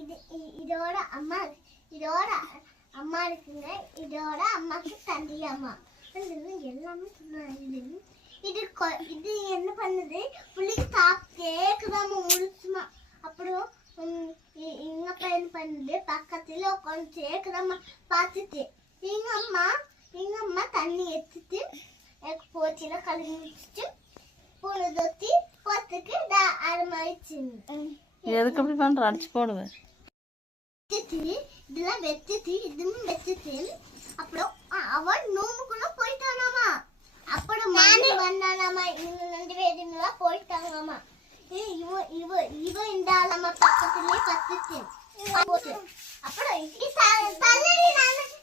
இது இதோட அம்மா இருக்குங்க. இதோட அம்மாக்கு தந்தை அம்மா எல்லாமே சொன்னாங்க. இது என்ன பண்ணுது, புள்ளிக்கு சாப்பிட்டேக்குதாம முழுசுமா. அப்புறம் எங்க அப்பா என்ன பண்ணுது, பக்கத்துல உட்காந்து சேர்க்குதாம பார்த்துட்டு எங்க அம்மா தண்ணி எடுத்துட்டு போச்சில கழுவி முடிச்சுட்டு பூனை தொத்தி போத்துக்கு அரைமாயிடுச்சு. எதுக்கு அப்படி பண்ற? அடிச்சு போடுவேன். இதெல்லாம் வெச்சுட்டு இதுவும் வெச்சுட்டு அப்புறம் அவன் நோம்புக்குள்ள போயிட்டானாமா. அப்புறம் மாறி வந்தானாமா. இவங்க 2 பேருங்களா போயிட்டாங்கம்மா. இவ இந்த ஆளம்மா பக்கத்துலயே கத்துச்சு. அப்புறம்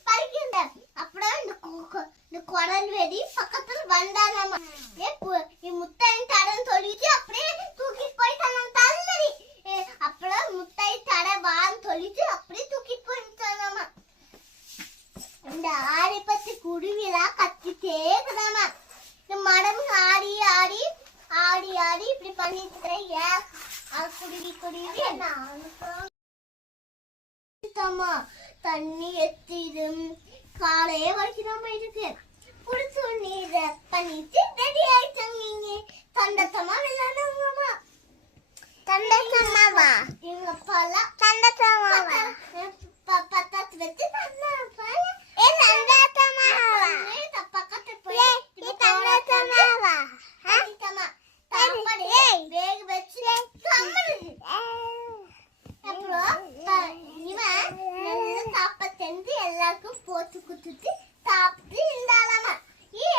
பறிக்கின்றேன். அப்புறம் இந்த குடல் வெடி பக்கத்துல வந்தானாமா. முத்தாயின் தடன்னு சொல்லிட்டு அப்படியே தூக்கிட்டு போயிட்டானா தள்ளி. அப்புறம் முத்தாய் தடை வான்னு சொல்லிட்டு அப்படியே தூக்கிட்டு போயிட்டானாமா. இந்த ஆடி பத்தி குருவிலா கத்திட்டே இருக்குதாமா. இந்த மடம் ஆடி ஆடி ஆடி ஆடி இப்படி பண்ணிட்டு இருக்கிறேன். குருவி என்ன தண்ணி எத்திடும் காலையே வரைக்கும் தான் போயிருக்கு. குடிச்சு நீர பண்ணிட்டு ரெடி ஆயிட்டாங்க. தண்டத்தமா விளையாடுங்கம்மா. தண்டத்தமாவா எங்க அப்பாலாம் தண்டத்தமாவா பத்தாத்து வச்சு பக்கத்து போய் தண்டத்தமாவா வேக வச்சு அப்புறம் இவன் நல்லா சாப்பிட்டு எல்லாருக்கும் போட்டு குத்துட்டு சாப்பிட்டு இருந்தாலாமா.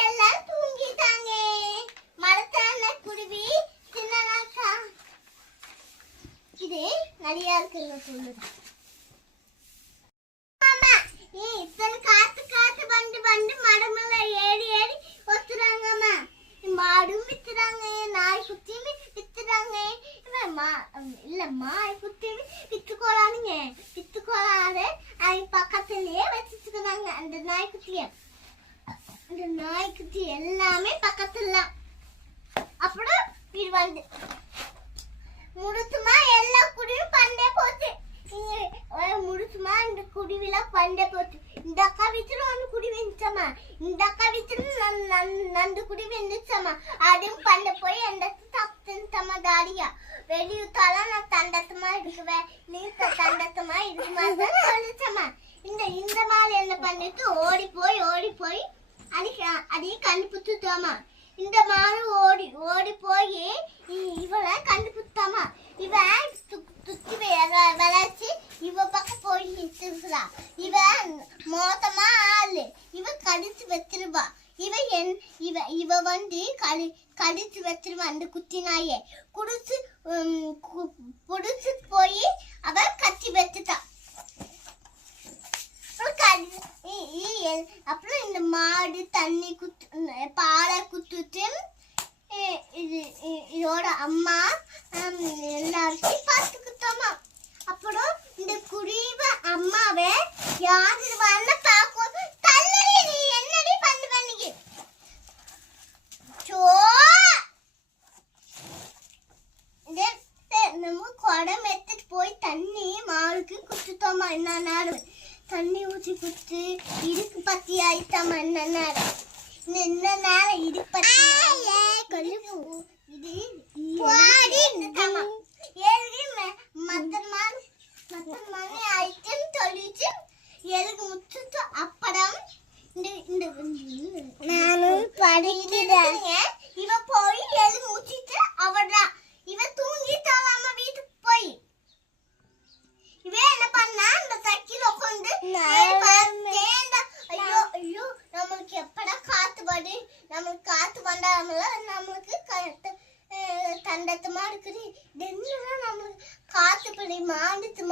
எல்லாரும் தூங்கிட்டாங்க. மரத்தான குருவி சின்னனாக்கா இது நிறையா இருக்குங்க சொல்லுது. இத்தனை காத்து காத்து வந்து வந்து மரமெல்ல ஏறி ஏறி ஒத்துறாங்கம்மா. மாடும் வித்துறாங்க, நாய் குத்தியுமே வித்துறாங்க. இல்ல மாய் குத்தியுமே வித்துக்கோளானுங்க. வித்துக்கோளாத பக்கத்துலயே வச்சுக்கிறாங்க அந்த நாய்க்குட்டிய. அந்த நாய்க்குட்டி எல்லாமே பக்கத்துல. அப்புறம் இது வந்து முடிச்சுமா எல்லா குடியும் பண்டே போச்சு. முடிச்சுமா இந்த குடிவில பண்டே போச்சு. இந்த அக்கா வீட்டுல 1 குடி வெந்துச்சம்மா. இந்த அக்கா வீட்டுல 2 குடி வெந்துச்சம்மா. அதுவும் பண்ட போய் அந்த தப்புமா தாடியா வெளியூத்தாலாம் நான் தண்டத்தமா இருக்குவேன். நீ தண்டத்தமா இருக்கு மாதிரி சொல்லிச்சம்மா. இந்த மாதிரி என்ன பண்ணிட்டு ஓடி போய் அதையே கண்டுபிடிச்சுட்டாமா. இந்த மாதிரி ஓடி போய் இவளை கண்டுபிடிச்சாமா. இவன் துக்கி விளையாச்சு இவ பக்கம் போய் நிறுத்துறா. இவ மோசமா ஆளு. இவ கடிச்சு வச்சிருவா. இவ வந்து கடிச்சு வச்சிருவா. அந்த குட்டி நாயே குடிச்சு போய் அவ கட்டி வச்சுட்டா. அப்புறம் இந்த மாடு தண்ணி பாலை குத்துட்டு இதோட அம்மா எல்லாருக்கும் பார்த்துக்கிட்டோமா. அப்புறம் இந்த குருவி அம்மாவை யாரு வரல பார்க்கும். தள்ளி நீ என்னடி பண்ணி நம்ம குடம் எடுத்துட்டு போய் தண்ணி மாடுக்கு குத்துட்டோமா. என்ன நேரம் தண்ணி ஊற்றி குத்து இடுக்கு பத்தி ஆயிட்டாமா. என்ன நேரம் இடுக்கு பத்தி மத்தமான ஐட்டம் சொல்லிட்டு எழுகு முச்சுட்டு அப்படம் நானும் படிக்கிறேன். இவ போய் எழுகு முச்சிட்டு அவடா இவ தூங்கிட்டாலாமா. வீட்டுக்கு போய் இவ என்ன பண்ணா இந்த சக்கில உட்காந்து ஐயோ ஐயோ நம்மளுக்கு எப்படா காத்து படு, நம்மளுக்கு காத்து வந்தாமல நம்மளுக்கு தண்டத்தமா இருக்குது. என்னன்னா நம்மளுக்கு காத்து படி மாண்டுத்து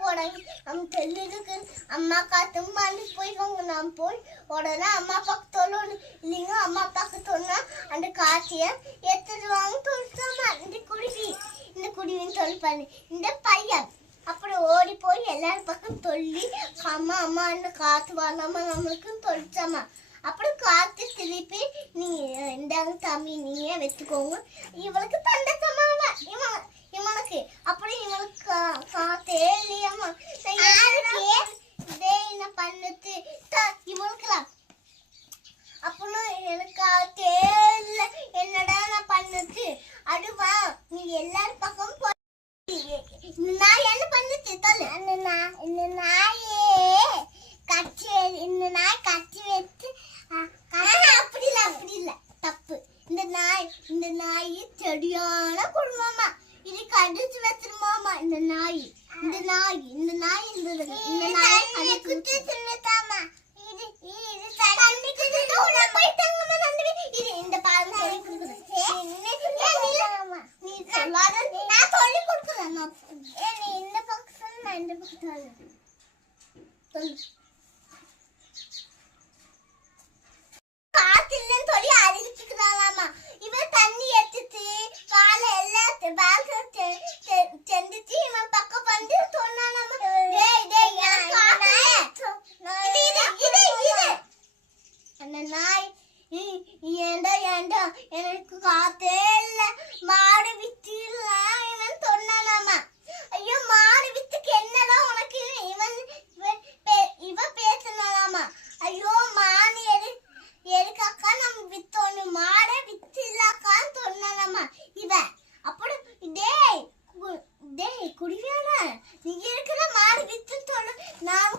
போடாங்க. நம்ம தெல்லுக்கு அம்மா காத்து மாண்டுட்டு போயிடுவாங்க. நாம் போய் உடனே அம்மா அப்பாவுக்கு சொல்லணும். இல்லைங்க அம்மா அப்பாவுக்கு சொன்னா அந்த காட்சிய எடுத்துடுவாங்க சொல்லிட்டாமா. இந்த குடிவின்னு சொல்லி பண்ணு இந்த பையன். அப்புறம் ஓடி போய் எல்லாரும் பக்கம் சொல்லி அம்மா அந்த காத்து வாங்காம நம்மளுக்குன்னு சொல்லிச்சாமா. அப்புறம் காத்து திருப்பி நீங்க இந்தாங்க தம்பி நீங்க வச்சுக்கோங்க. இவளுக்கு தண்டத்தமாவ இவனுக்கு. அப்புறம் இவனுக்கு இந்த நாயே இந்த நாய் கச்சி வச்சு அப்படி இல்ல தப்பு. இந்த நாய் செடியான குடும்பமா இது கடிச்சு வச்சிருமாமா. இந்த நாய் குத்தி தின்னுதாமா. இந்த பால் சொல்லி கொடுக்குது. நீ சொல்லாத, நான் சொல்லி கொடுக்குறேன். நீ இந்த பக்கம் நான் இந்த பக்கம் சொல்லு. காத்தில்லன்னு சொல்லி அழுகிச்சுக்கிறாளாமா. இவன் தண்ணி எடுத்துட்டு காலை எல்லாம் செஞ்சுச்சு. இவன் பக்கம் வந்து சொன்னானாமா, அந்த நாய் ஏண்டா எனக்கு காத்தே இல்ல, மாடு வித்துலாம் இவன் சொன்னானாமா. ஐயோ, மாடு வித்துக்கு என்னடா உனக்கு? இவன் பேசினாலாமா. ஐயோ, மானு எதுக்காக்கா நம்ம வித்தோன்னு, மாடை வித்து இல்லாக்கான்னு சொன்னானாமா இவன். அப்புறம் டேய் குடிவேனா, நீ இருக்கிற மாடு வித்து சொல்லு. நாம்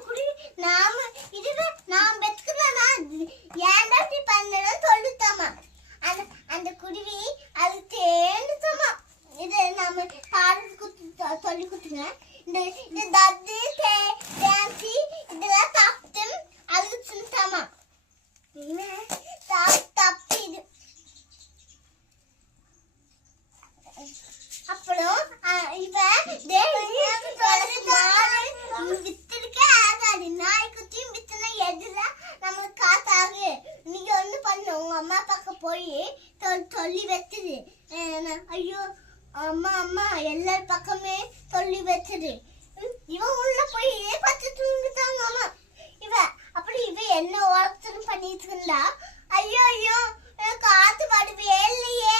வெத்துக்கிறா ஏன்டா இப்படி பண்ணு சொல்லுத்தாமா. அந்த குருவி அது தேண்டுத்தாமா. இது நம்ம பாடல் சொல்லி கொடுத்துங்க. இந்த தத்து தேசி இதெல்லாம் சாப்பிட்டு அழுச்சுட்டாமா. தப்பு இது. அப்புறம் வித்துருக்கே ஆகாது. நாய் குட்டியும் வித்துனா எதுல நம்மளுக்கு காசாகு. நீங்க ஒண்ணு பண்ணு, உங்க அம்மா பக்கம் போய் சொல்லி வச்சுது. ஐயோ அம்மா எல்லார் பக்கமே சொல்லி வச்சுது. இவன் உள்ள போய் பத்து தூங்குதாங்க அம்மா. அப்படி என்ன ஒருத்தரும் பண்ணிட்டு இருந்தா. ஐயோ காத்து படுவே இல்லையே.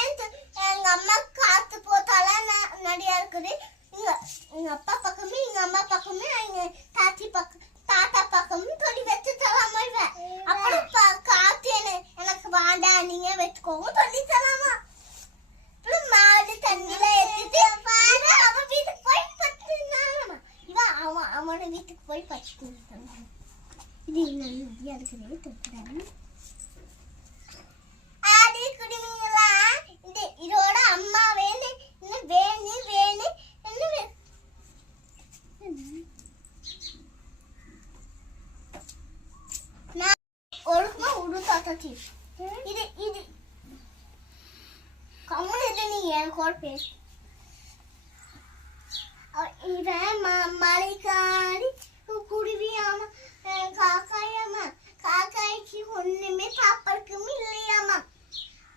எங்க அம்மா காத்து போத்தாலாம் நடியா இருக்குது. எங்க அப்பா பக்கமே எங்க அம்மா பக்கமே எங்க தாத்தா பக்கமும் சொல்லி வச்சுட்டாலாமா இவன். அப்புறம் காத்து எனக்கு வேண்டாம், நீங்க வச்சுக்கோங்க சொல்லி தராமா. அப்புறம் மாடு தண்ணியில எடுத்துட்டு அவன் வீட்டுக்கு போய் பத்துனாலாமா. இவன் அவனோட வீட்டுக்கு போய் பத்துனான். இது நல்லா இருக்குது தொட்டுறாங்க. ஆடி குடிங்களா, இதோட அம்மா வேணு நான் ஒழுக்கமா உடு தாத்தாச்சி. இது கம்மன் இது. நீ என் கூட பேசு. இவன் மலைக்காடி குருவியாமா, காக்காயாமா. காக்காய்க்கு ஒண்ணுமே சாப்பிடக்கும் இல்லையாமா.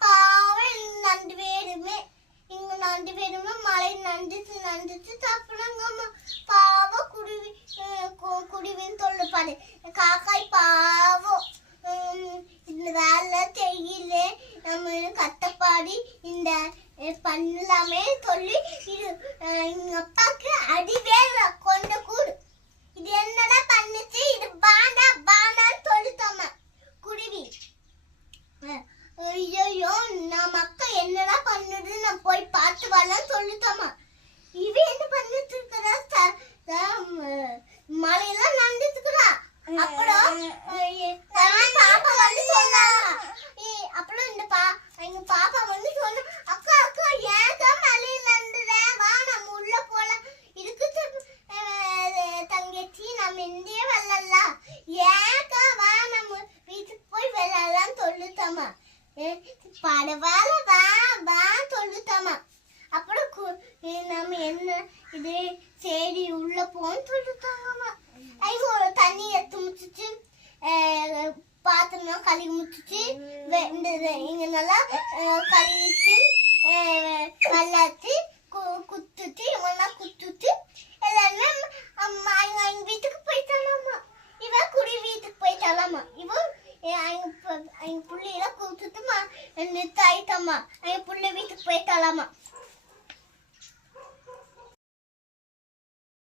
பாவம் நண்டு பேருமே மழை நண்டுச்சு சாப்பிடுறாங்கம்மா. பாவம் குருவின்னு சொல்லுப்பாரு. காக்காய் பாவம் இந்த வேலை செய்யல, நம்ம கட்டப்பாடி இந்த பண்ணலாமே சொல்லி எங்க அப்பாக்கு அடி வேற கொண்ட கூடு. இது என்னடா பண்ணுச்சு, இது பாண்டான்னு சொல்லிட்டோமா குருவி. ஐயோ, நம்ம அக்கா என்னடா பண்ணுது, நான் போய் பார்த்து வரலான்னு சொல்லிட்டோமா. இவ என்ன பண்ணிட்டு இருக்கிறா, மழையெல்லாம் நந்துட்டு இருக்கிறா. அப்புறம் பாப்பா வந்து சொன்னாங்க. அப்புறம் எங்க பாப்பா வந்து சொன்ன, அக்கா ஏன் மழையில நந்துற, வா நம்ம உள்ள போலாம். இதுக்கு தங்கச்சி நம்ம இந்தியே வரலாம், ஏக்கா வா நம்ம வீட்டுக்கு போய் விளையாடலாம் சொல்லிட்டோமா. பரவாயில்ல வா சொல்லிட்டோமா. அப்புறம் நம்ம என்ன இது சரி உள்ள போன்னு சொல்லிட்டாங்கம்மா. ஒரு தண்ணி எடுத்து முடிச்சிச்சு, பாத்திரம் கழுவி முடிச்சிச்சு, இங்க நல்லா கழுவிச்சு வெள்ளாச்சு குத்துச்சு, இவனா குத்துச்சு எல்லாருமே எங்க வீட்டுக்கு போயிட்டாலாமா. இவன் குடி வீட்டுக்கு போயிட்டாலாமா. இவன் எங்க புள்ளையெல்லாம் குத்துட்டுமா நித்தாயிட்டம்மா. எங்க புள்ள வீட்டுக்கு போயிட்டாலாமா.